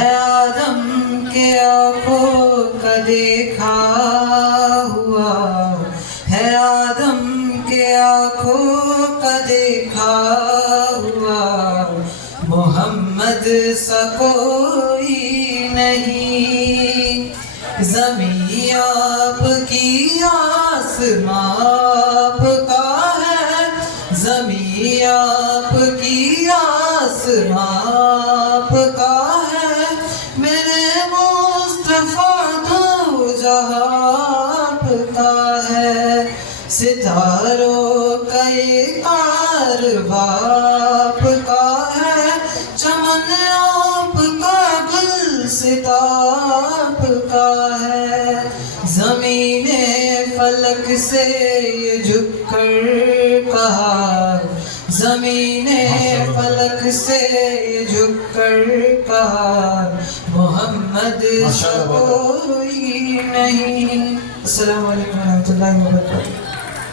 ہے آدم کے آنکھوں کا دیکھا ہوا، ہے آدم کے آنکھوں کا دیکھا ہوا، محمد سا کوئی نہیں۔ زمین آپ کی آسمان آپ کا ہے، زمین آپ کی آسمان آپ کا ہے، میرے مصطفیٰ دو جہاں آپ کا ہے۔ ستاروں کا یہ کارواں آپ کا ہے، چمن آپ کا گلستاں آپ کا ہے۔ زمین فلک سے یہ جھک کر کہا، زمین فلک سے یہ جھک کر کہا، محمد سا کوئی نہیں۔ السلام علیکم ورحمۃ اللہ وبرکاتہ۔